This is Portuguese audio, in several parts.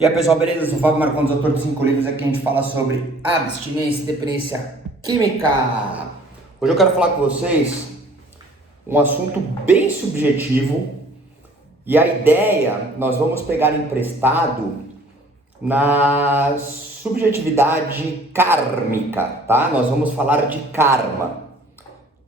E aí pessoal, beleza? Eu sou o Fábio Marcondes, autor dos 5 livros. Aqui a gente fala sobre abstinência e dependência química. Hoje eu quero falar com vocês um assunto bem subjetivo. E a ideia, nós vamos pegar emprestado na subjetividade kármica, tá? Nós vamos falar de karma.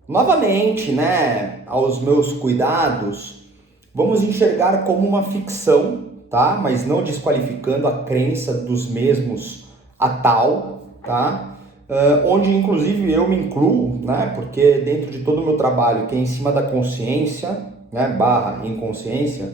Novamente, né, aos meus cuidados, vamos enxergar como uma ficção, tá? Mas não desqualificando a crença dos mesmos a tal, tá? Onde inclusive eu me incluo, né? Porque dentro de todo o meu trabalho, que é em cima da consciência, né? Barra inconsciência,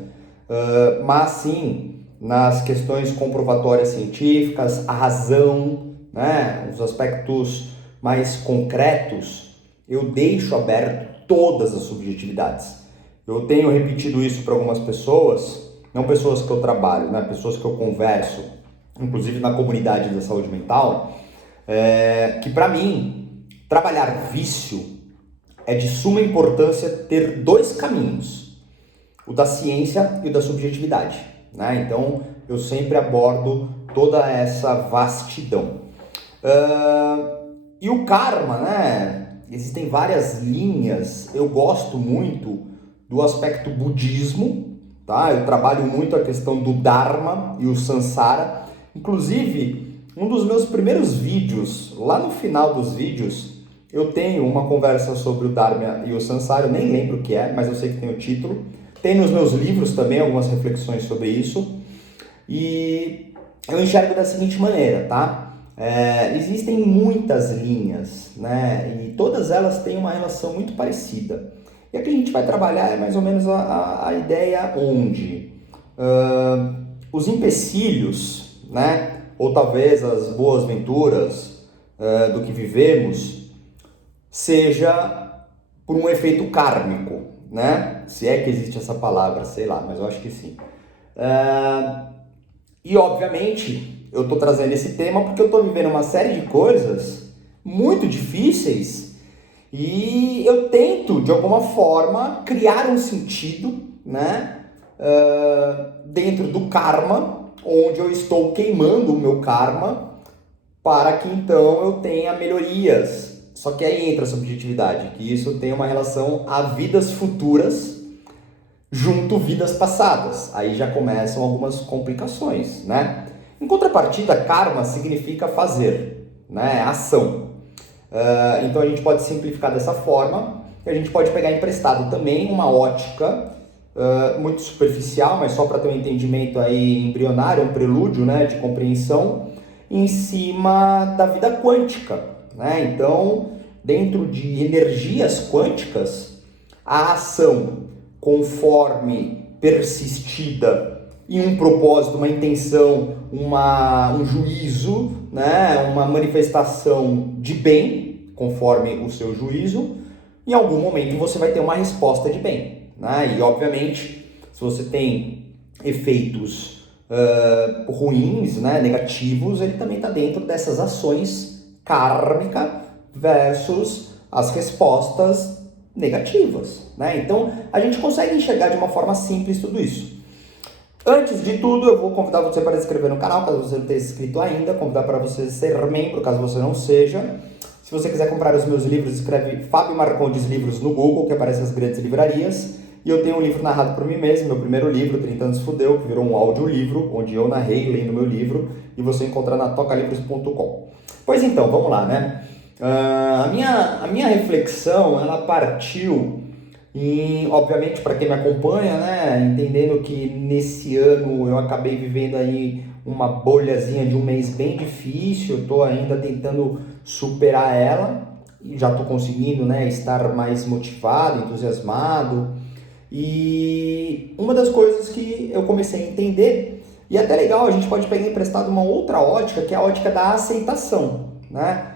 mas sim nas questões comprovatórias científicas, a razão, né? Os aspectos mais concretos, eu deixo aberto todas as subjetividades. Eu tenho repetido isso para algumas pessoas, não pessoas que eu trabalho, né? Pessoas que eu converso, inclusive na comunidade da saúde mental, que para mim, trabalhar vício é de suma importância ter dois caminhos, o da ciência e o da subjetividade, né? Então, eu sempre abordo toda essa vastidão. E o karma, né? Existem várias linhas. Eu gosto muito do aspecto budismo, tá? Eu trabalho muito a questão do Dharma e o Sansara. Inclusive, um dos meus primeiros vídeos, lá no final dos vídeos, eu tenho uma conversa sobre o Dharma e o Sansara. Eu nem lembro o que é, mas eu sei que tem o título. Tem nos meus livros também algumas reflexões sobre isso. E eu enxergo da seguinte maneira, tá? Existem muitas linhas, né? E todas elas têm uma relação muito parecida. E a que a gente vai trabalhar é mais ou menos a ideia onde os empecilhos, né? Ou talvez as boas-venturas do que vivemos, seja por um efeito kármico, né? Se é que existe essa palavra, sei lá, mas eu acho que sim. E obviamente eu estou trazendo esse tema porque eu estou vivendo uma série de coisas muito difíceis e eu tento de alguma forma criar um sentido, né, dentro do karma, onde eu estou queimando o meu karma para que então eu tenha melhorias. Só que aí entra a subjetividade, que isso tem uma relação a vidas futuras junto vidas passadas. Aí já começam algumas complicações, né? Em contrapartida, karma significa fazer, né? Ação. Então a gente pode simplificar dessa forma e a gente pode pegar emprestado também uma ótica muito superficial, mas só para ter um entendimento aí embrionário, um prelúdio, né, de compreensão, em cima da vida quântica, né? Então, dentro de energias quânticas, a ação conforme persistida em um propósito, uma intenção, um juízo, né? Uma manifestação de bem, conforme o seu juízo, em algum momento você vai ter uma resposta de bem, né? E obviamente, se você tem efeitos ruins, né, negativos, ele também está dentro dessas ações kármica versus as respostas negativas, né? Então a gente consegue enxergar de uma forma simples tudo isso. Antes de tudo, eu vou convidar você para se inscrever no canal, caso você não tenha se inscrito ainda, convidar para você ser membro, caso você não seja. Se você quiser comprar os meus livros, escreve Fábio Marcondes Livros no Google, que aparece nas grandes livrarias. E eu tenho um livro narrado por mim mesmo, meu primeiro livro, 30 anos fudeu, que virou um audiolivro, onde eu narrei lendo meu livro, e você encontra na tocalivros.com. Pois então, vamos lá, né? A minha reflexão, ela partiu e, obviamente, para quem me acompanha, né, entendendo que nesse ano eu acabei vivendo aí uma bolhazinha de um mês bem difícil, eu estou ainda tentando superar ela e já estou conseguindo, né, estar mais motivado, entusiasmado. E uma das coisas que eu comecei a entender, e é até legal, a gente pode pegar emprestado uma outra ótica, que é a ótica da aceitação, né?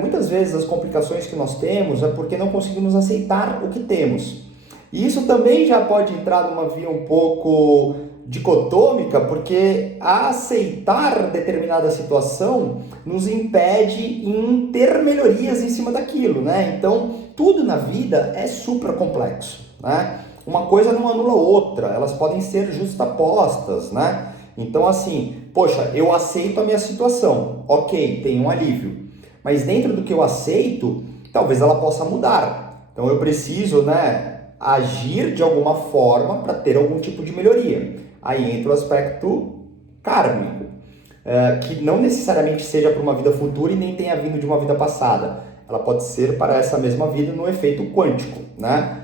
Muitas vezes as complicações que nós temos é porque não conseguimos aceitar o que temos. E isso também já pode entrar numa via um pouco dicotômica, porque aceitar determinada situação nos impede em ter melhorias em cima daquilo, né? Então, tudo na vida é super complexo, né? Uma coisa não anula outra, elas podem ser justapostas, né? Então assim, poxa, eu aceito a minha situação, ok, tem um alívio, mas dentro do que eu aceito, talvez ela possa mudar. Então eu preciso, né, agir de alguma forma para ter algum tipo de melhoria. Aí entra o aspecto kármico, que não necessariamente seja para uma vida futura e nem tenha vindo de uma vida passada. Ela pode ser para essa mesma vida no efeito quântico, né?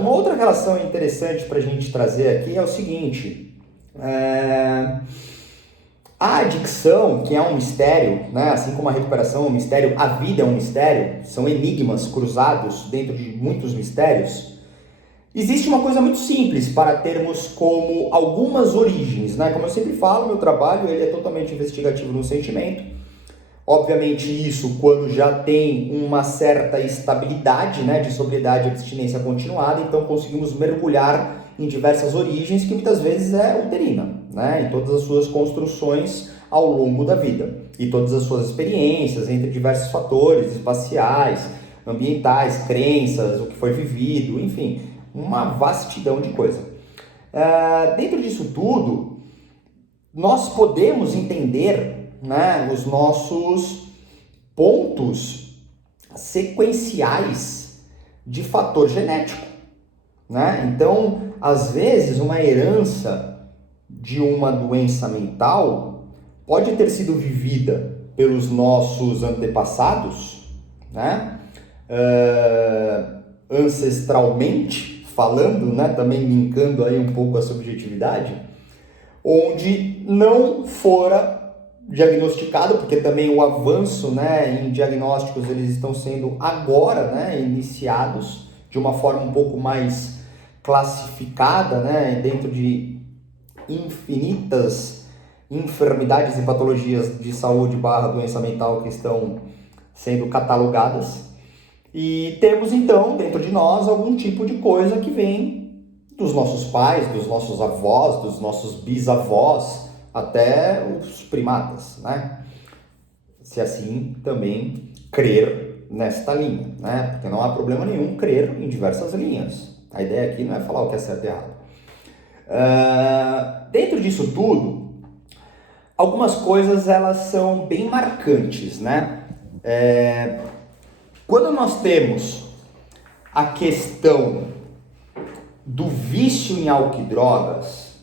Uma outra relação interessante para a gente trazer aqui é o seguinte: a adicção, que é um mistério, né? Assim como a recuperação é um mistério, a vida é um mistério, são enigmas cruzados dentro de muitos mistérios. Existe uma coisa muito simples para termos como algumas origens, né? Como eu sempre falo, meu trabalho ele é totalmente investigativo no sentimento. Obviamente isso quando já tem uma certa estabilidade, né, de sobriedade e abstinência continuada, então conseguimos mergulhar em diversas origens que muitas vezes é uterina, né, em todas as suas construções ao longo da vida e todas as suas experiências entre diversos fatores espaciais, ambientais, crenças, o que foi vivido, enfim, uma vastidão de coisa. Dentro disso tudo, nós podemos entender, né, os nossos pontos sequenciais de fator genético, né? Então, às vezes, uma herança de uma doença mental pode ter sido vivida pelos nossos antepassados, né? Ancestralmente falando, né? Também linkando aí um pouco a subjetividade, onde não fora diagnosticado, porque também o avanço, né, em diagnósticos eles estão sendo agora, né, iniciados de uma forma um pouco mais classificada, né, dentro de infinitas enfermidades e patologias de saúde / doença mental que estão sendo catalogadas. E temos então dentro de nós algum tipo de coisa que vem dos nossos pais, dos nossos avós, dos nossos bisavós, até os primatas, né? Se assim também crer nesta linha, né? Porque não há problema nenhum crer em diversas linhas. A ideia aqui não é falar o que é certo e errado. Dentro disso tudo, algumas coisas elas são bem marcantes, né? Quando nós temos a questão do vício em álcool e drogas,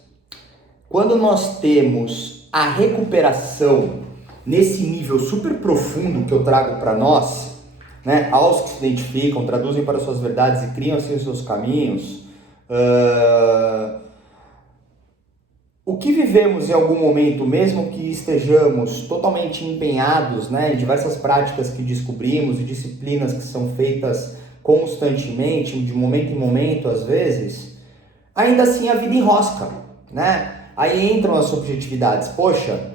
quando nós temos a recuperação nesse nível super profundo que eu trago para nós, né, aos que se identificam, traduzem para suas verdades e criam assim os seus caminhos, o que vivemos em algum momento, mesmo que estejamos totalmente empenhados, né, em diversas práticas que descobrimos e disciplinas que são feitas constantemente, de momento em momento, às vezes, ainda assim a vida enrosca, né? Aí entram as subjetividades. Poxa,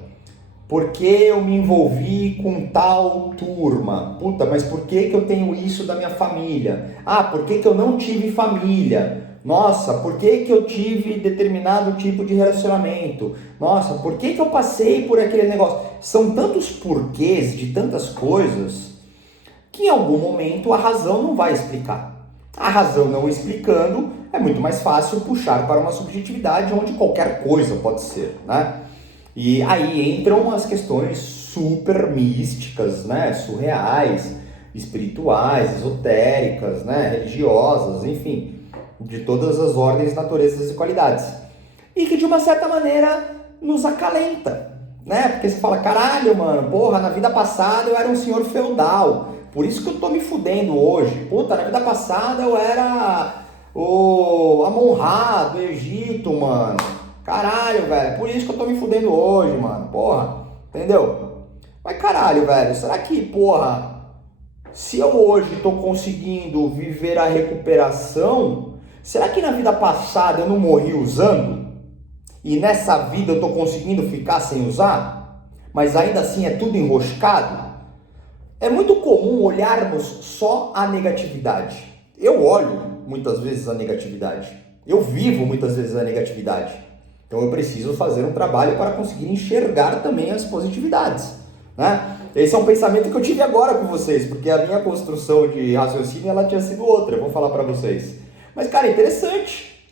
por que eu me envolvi com tal turma? Puta, mas por que eu tenho isso da minha família? Ah, por que eu não tive família? Nossa, por que eu tive determinado tipo de relacionamento? Nossa, por que eu passei por aquele negócio? São tantos porquês de tantas coisas que em algum momento a razão não vai explicar. A razão não explicando, é muito mais fácil puxar para uma subjetividade onde qualquer coisa pode ser, né? E aí entram as questões super místicas, né? Surreais, espirituais, esotéricas, né? Religiosas, enfim, de todas as ordens, naturezas e qualidades. E que de uma certa maneira nos acalenta, né? Porque você fala, caralho, mano, porra, na vida passada eu era um senhor feudal, por isso que eu tô me fudendo hoje. Puta, na vida passada eu era o Amon-Ra do Egito, mano. Caralho, velho, por isso que eu tô me fudendo hoje, mano. Porra, entendeu? Mas caralho, velho, será que, porra, se eu hoje tô conseguindo viver a recuperação, será que na vida passada eu não morri usando? E nessa vida eu tô conseguindo ficar sem usar? Mas ainda assim é tudo enroscado? É muito comum olharmos só a negatividade. Eu olho muitas vezes a negatividade. Eu vivo muitas vezes a negatividade. Então eu preciso fazer um trabalho para conseguir enxergar também as positividades, né? Esse é um pensamento que eu tive agora com vocês, porque a minha construção de raciocínio ela tinha sido outra, eu vou falar para vocês. Mas cara, é interessante,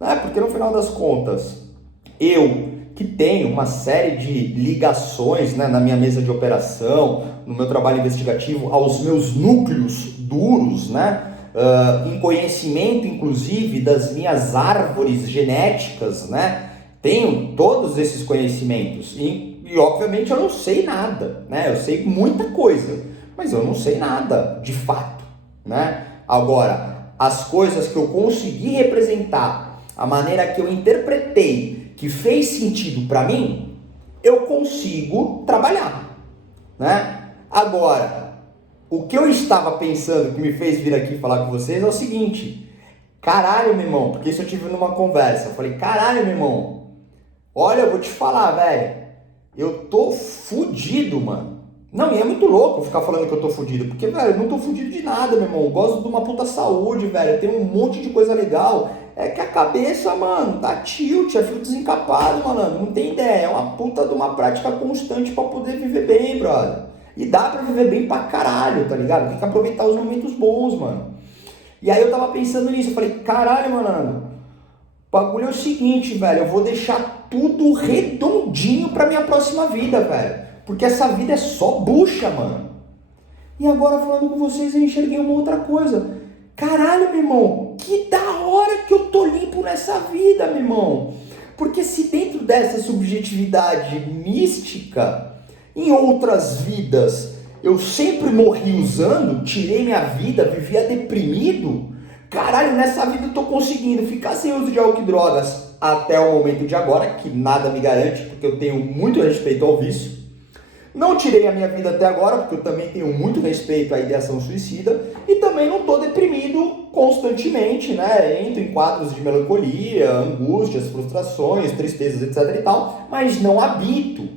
né? Porque no final das contas, eu que tem uma série de ligações, né, na minha mesa de operação, no meu trabalho investigativo, aos meus núcleos duros, né, em conhecimento, inclusive, das minhas árvores genéticas, né, tenho todos esses conhecimentos e obviamente, eu não sei nada, né, eu sei muita coisa, mas eu não sei nada, de fato, né. Agora, as coisas que eu consegui representar, a maneira que eu interpretei, que fez sentido para mim, eu consigo trabalhar, né? Agora, o que eu estava pensando que me fez vir aqui falar com vocês é o seguinte: caralho, meu irmão, porque isso eu tive numa conversa. Eu falei, caralho, meu irmão, olha, eu vou te falar, velho, eu tô fudido, mano. Não, e é muito louco ficar falando que eu tô fudido, porque, velho, eu não tô fudido de nada, meu irmão. Eu gosto de uma puta saúde, velho, eu tenho um monte de coisa legal. É que a cabeça, mano, tá tilt, é fio desencapado, mano, não tem ideia. É uma puta de uma prática constante pra poder viver bem, brother. E dá pra viver bem pra caralho, tá ligado? Tem que aproveitar os momentos bons, mano. E aí eu tava pensando nisso, eu falei, caralho, mano, o bagulho é o seguinte, velho, eu vou deixar tudo redondinho pra minha próxima vida, velho. Porque essa vida é só bucha, mano. E agora falando com vocês, eu enxerguei uma outra coisa. Caralho, meu irmão, que da hora que eu tô limpo nessa vida, meu irmão. Porque se dentro dessa subjetividade mística, em outras vidas, eu sempre morri usando, tirei minha vida, vivia deprimido, caralho, nessa vida eu tô conseguindo ficar sem uso de álcool e drogas até o momento de agora, que nada me garante, porque eu tenho muito respeito ao vício. Não tirei a minha vida até agora, porque eu também tenho muito respeito à ideação suicida, e também não estou deprimido constantemente, né? Entro em quadros de melancolia, angústias, frustrações, tristezas, etc e tal, mas não habito.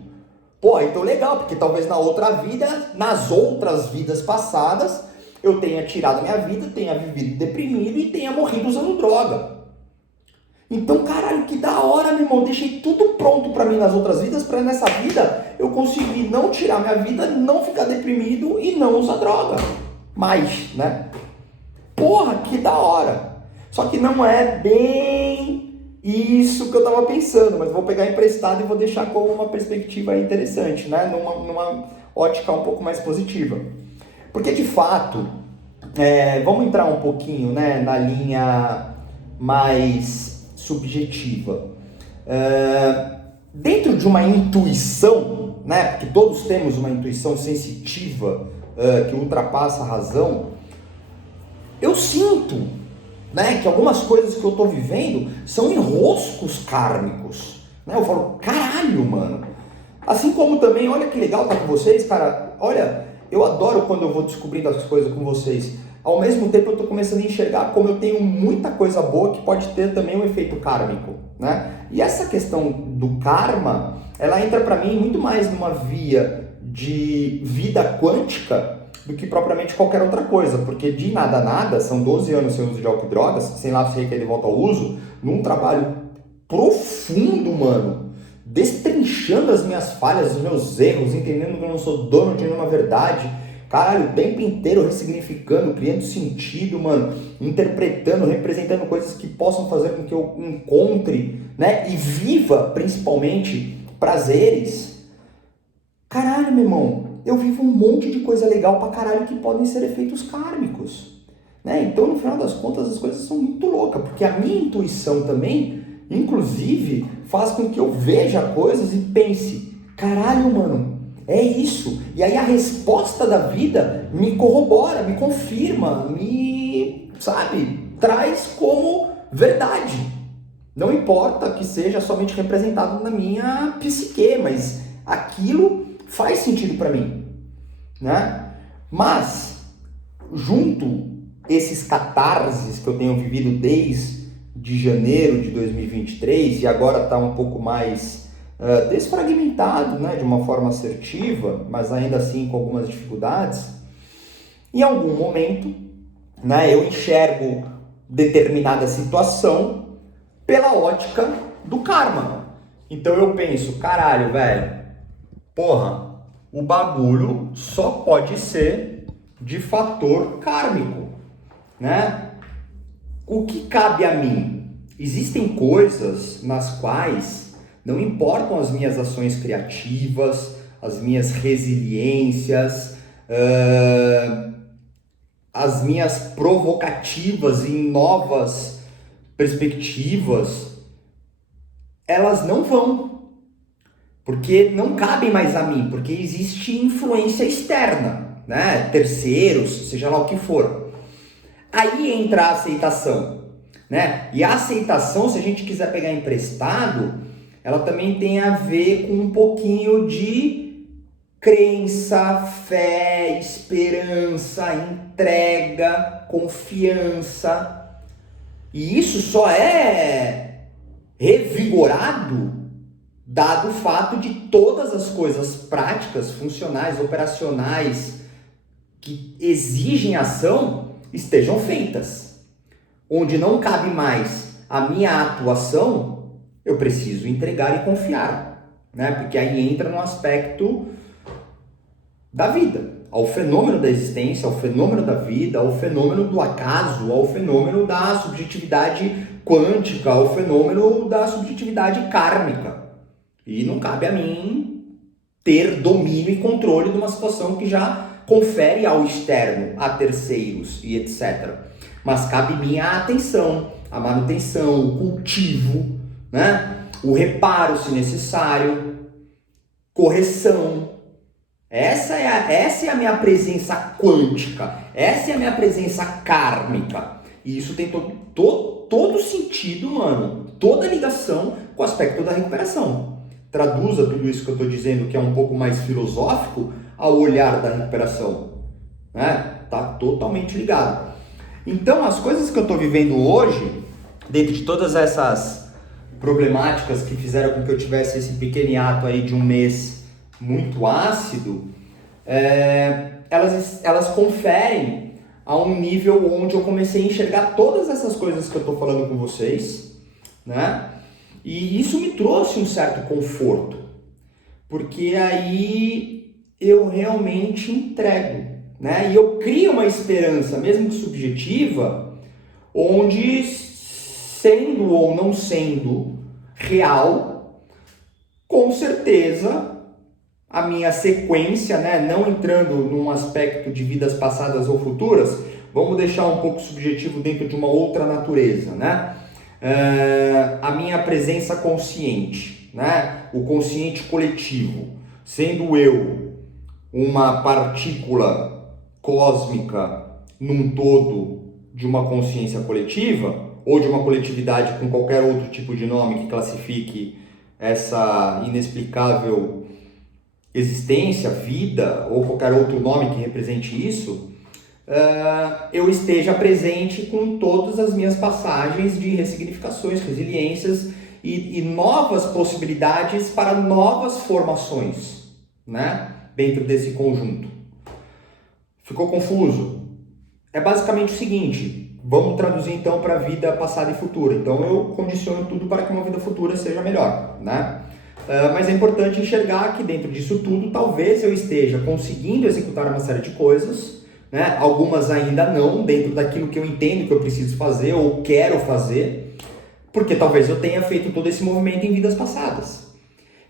Pô, então legal, porque talvez na outra vida, nas outras vidas passadas, eu tenha tirado a minha vida, tenha vivido deprimido e tenha morrido usando droga. Então, caralho, que da hora, meu irmão. Deixei tudo pronto pra mim nas outras vidas, pra nessa vida eu conseguir não tirar minha vida, não ficar deprimido e não usar droga. Mais, né? Porra, que da hora. Só que não é bem isso que eu tava pensando, mas vou pegar emprestado e vou deixar como uma perspectiva interessante, né? Numa ótica um pouco mais positiva. Porque, de fato, vamos entrar um pouquinho, né, na linha mais subjetiva. Dentro de uma intuição, né, porque todos temos uma intuição sensitiva que ultrapassa a razão, eu sinto, né, que algumas coisas que eu estou vivendo são enroscos kármicos. Né? Eu falo, caralho, mano. Assim como também, olha que legal estar com vocês, cara. Olha, eu adoro quando eu vou descobrindo as coisas com vocês. Ao mesmo tempo eu estou começando a enxergar como eu tenho muita coisa boa que pode ter também um efeito kármico, né? E essa questão do karma, ela entra para mim muito mais numa via de vida quântica do que propriamente qualquer outra coisa, porque de nada a nada, são 12 anos sem uso de álcool e drogas, sem lápis requer de volta ao uso, num trabalho profundo, mano, destrinchando as minhas falhas, os meus erros, entendendo que eu não sou dono de nenhuma verdade, caralho, o tempo inteiro ressignificando, criando sentido, mano, interpretando, representando coisas que possam fazer com que eu encontre, né, e viva, principalmente, prazeres. Caralho, meu irmão, eu vivo um monte de coisa legal pra caralho que podem ser efeitos kármicos, né? Então, no final das contas, as coisas são muito loucas, porque a minha intuição também, inclusive, faz com que eu veja coisas e pense, caralho, mano, é isso. E aí a resposta da vida me corrobora, me confirma, sabe, traz como verdade. Não importa que seja somente representado na minha psique, mas aquilo faz sentido para mim, né? Mas, junto esses catarses que eu tenho vivido desde janeiro de 2023 e agora está um pouco mais desfragmentado, né, de uma forma assertiva, mas ainda assim com algumas dificuldades, em algum momento, né, eu enxergo determinada situação pela ótica do karma. Então eu penso, caralho, velho, porra, o bagulho só pode ser de fator kármico, né? O que cabe a mim? Existem coisas nas quais Não importam as minhas ações criativas, as minhas resiliências, as minhas provocativas em novas perspectivas, elas não vão, porque não cabem mais a mim, porque existe influência externa, né? Terceiros, seja lá o que for. Aí entra a aceitação, né? E a aceitação, se a gente quiser pegar emprestado, ela também tem a ver com um pouquinho de crença, fé, esperança, entrega, confiança. E isso só é revigorado dado o fato de todas as coisas práticas, funcionais, operacionais que exigem ação estejam feitas. Onde não cabe mais a minha atuação, eu preciso entregar e confiar, né? Porque aí entra no aspecto da vida, ao fenômeno da existência, ao fenômeno da vida, ao fenômeno do acaso, ao fenômeno da subjetividade quântica, ao fenômeno da subjetividade kármica. E não cabe a mim ter domínio e controle de uma situação que já confere ao externo, a terceiros e etc. Mas cabe mim a atenção, a manutenção, o cultivo, né? O reparo se necessário, correção. Essa é a minha presença quântica, essa é a minha presença kármica. E isso tem todo sentido, mano, toda ligação com o aspecto da recuperação. Traduza tudo isso que eu estou dizendo, que é um pouco mais filosófico, ao olhar da recuperação, né? Tá totalmente ligado. Então, as coisas que eu estou vivendo hoje, dentro de todas essas problemáticas que fizeram com que eu tivesse esse pequeno hiato aí de um mês muito ácido, elas conferem a um nível onde eu comecei a enxergar todas essas coisas que eu estou falando com vocês, né? E isso me trouxe um certo conforto, porque aí eu realmente entrego, né? E eu crio uma esperança, mesmo que subjetiva, onde, sendo ou não sendo real, com certeza a minha sequência, né? Não entrando num aspecto de vidas passadas ou futuras, vamos deixar um pouco subjetivo dentro de uma outra natureza, né? A minha presença consciente, né? O consciente coletivo, sendo eu uma partícula cósmica num todo de uma consciência coletiva, ou de uma coletividade com qualquer outro tipo de nome que classifique essa inexplicável existência, vida, ou qualquer outro nome que represente isso, eu esteja presente com todas as minhas passagens de ressignificações, resiliências e novas possibilidades para novas formações, né? Dentro desse conjunto. Ficou confuso? É basicamente o seguinte, vamos traduzir então para a vida passada e futura. Então eu condiciono tudo para que uma vida futura seja melhor, né? Mas é importante enxergar que dentro disso tudo, talvez eu esteja conseguindo executar uma série de coisas, né? Algumas ainda não, dentro daquilo que eu entendo que eu preciso fazer ou quero fazer, porque talvez eu tenha feito todo esse movimento em vidas passadas.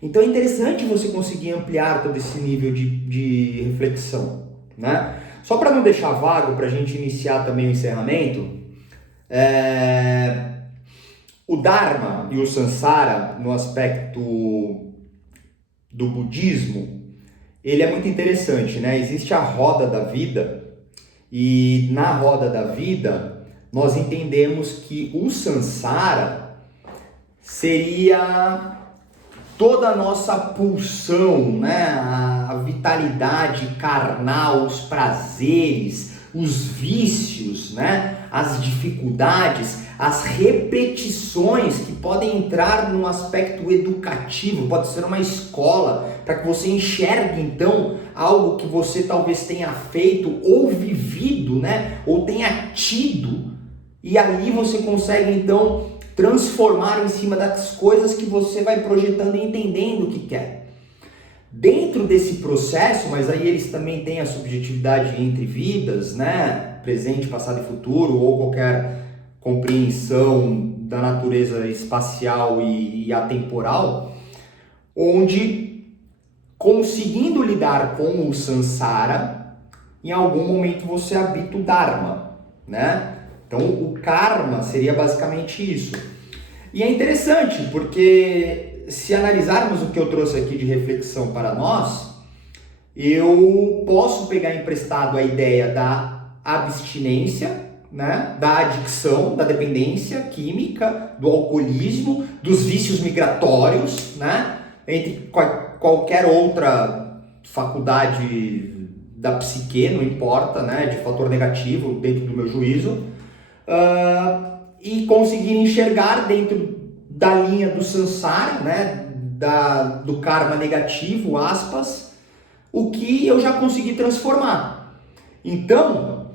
Então é interessante você conseguir ampliar todo esse nível de reflexão, né? Só para não deixar vago, para a gente iniciar também o encerramento, o Dharma e o Samsara, no aspecto do budismo, ele é muito interessante, né? Existe a roda da vida, e na roda da vida nós entendemos que o Samsara seria toda a nossa pulsão, né? A vitalidade carnal, os prazeres, os vícios, né? As dificuldades, as repetições que podem entrar num aspecto educativo, pode ser uma escola, para que você enxergue então algo que você talvez tenha feito ou vivido, né? Ou tenha tido, e ali você consegue então transformar em cima das coisas que você vai projetando e entendendo o que quer. Dentro desse processo, mas aí eles também têm a subjetividade entre vidas, né? Presente, passado e futuro, ou qualquer compreensão da natureza espacial e atemporal. onde, conseguindo lidar com o samsara, em algum momento você habita o dharma, né? Então o karma seria basicamente isso. E é interessante porque se analisarmos o que eu trouxe aqui de reflexão para nós, eu posso pegar emprestado a ideia da abstinência, né, da adicção, da dependência química, do alcoolismo, dos vícios migratórios, né, entre qualquer outra faculdade da psique, não importa, né, de fator negativo dentro do meu juízo, e conseguir enxergar dentro da linha do samsara, né, do karma negativo, aspas, o que eu já consegui transformar. Então,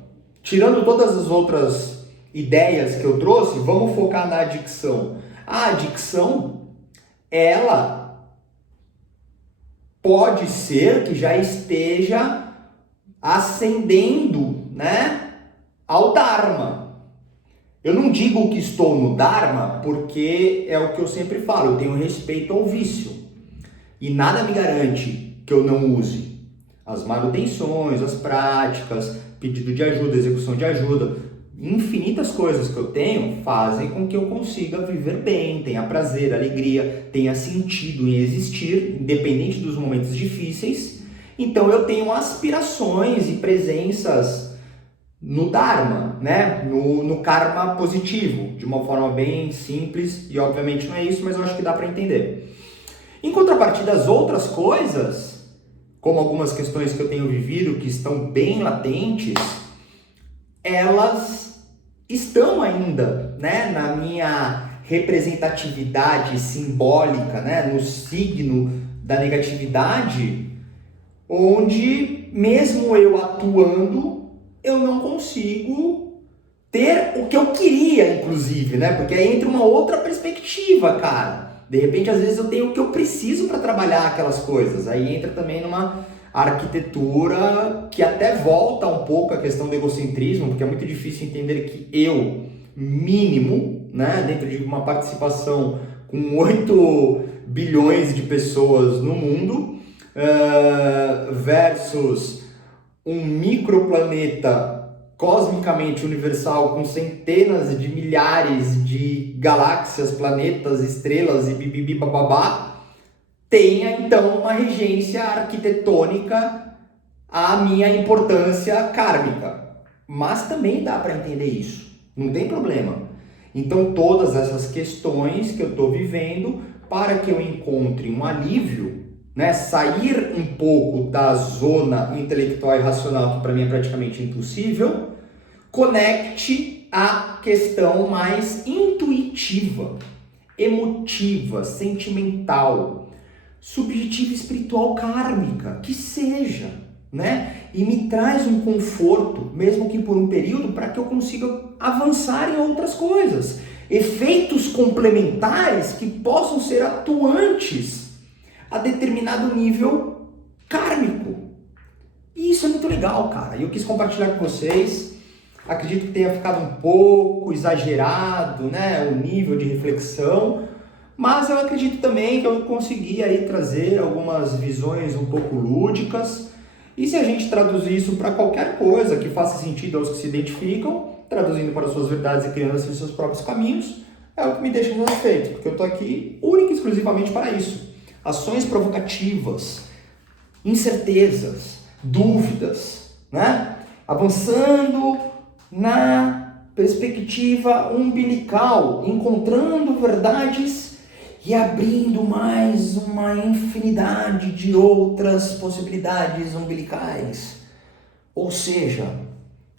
tirando todas as outras ideias que eu trouxe, vamos focar na adicção. A adicção, ela pode ser que já esteja ascendendo, né, ao Dharma. Eu não digo que estou no Dharma porque é o que eu sempre falo, eu tenho respeito ao vício. E nada me garante que eu não use as manutenções, as práticas, pedido de ajuda, execução de ajuda, infinitas coisas que eu tenho fazem com que eu consiga viver bem, tenha prazer, alegria, tenha sentido em existir, independente dos momentos difíceis. Então eu tenho aspirações e presenças no Dharma, né? No karma positivo, de uma forma bem simples, e obviamente não é isso, mas eu acho que dá para entender. Em contrapartida, as outras coisas, como algumas questões que eu tenho vivido, que estão bem latentes, elas estão ainda, né, na minha representatividade simbólica, né, no signo da negatividade, onde mesmo eu atuando, eu não consigo ter o que eu queria, inclusive, né, porque aí entra uma outra perspectiva, cara. De repente, às vezes eu tenho o que eu preciso para trabalhar aquelas coisas. Aí entra também numa arquitetura que até volta um pouco a questão do egocentrismo, porque é muito difícil entender que eu, mínimo, né, dentro de uma participação com 8 bilhões de pessoas no mundo, versus um microplaneta cosmicamente universal com centenas de milhares de galáxias, planetas, estrelas e bibibi bababá, tenha então uma regência arquitetônica à minha importância kármica. Mas também dá para entender isso, não tem problema. Então todas essas questões que eu estou vivendo, para que eu encontre um alívio, né, sair um pouco da zona intelectual e racional, que para mim é praticamente impossível, conecte a questão mais intuitiva, emotiva, sentimental, subjetiva, espiritual, kármica, que seja, né? E me traz um conforto, mesmo que por um período, para que eu consiga avançar em outras coisas. Efeitos complementares que possam ser atuantes a determinado nível kármico. E isso é muito legal, cara. E eu quis compartilhar com vocês. Acredito que tenha ficado um pouco exagerado, né, o nível de reflexão, mas eu acredito também que eu consegui aí trazer algumas visões um pouco lúdicas. E se a gente traduzir isso para qualquer coisa que faça sentido aos que se identificam, traduzindo para suas verdades e criando assim seus próprios caminhos, é o que me deixa satisfeito, porque eu estou aqui única e exclusivamente para isso. Ações provocativas, incertezas, dúvidas, né? Avançando na perspectiva umbilical, encontrando verdades e abrindo mais uma infinidade de outras possibilidades umbilicais. Ou seja,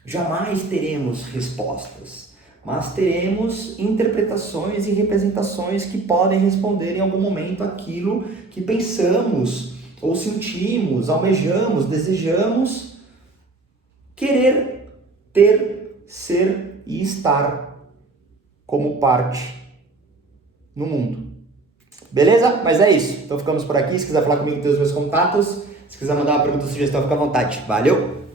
jamais teremos respostas, mas teremos interpretações e representações que podem responder em algum momento aquilo que pensamos ou sentimos, almejamos, desejamos querer ter, ser e estar como parte no mundo. Beleza? Mas é isso. Então ficamos por aqui. Se quiser falar comigo, tem os meus contatos. Se quiser mandar uma pergunta ou sugestão, fica à vontade. Valeu!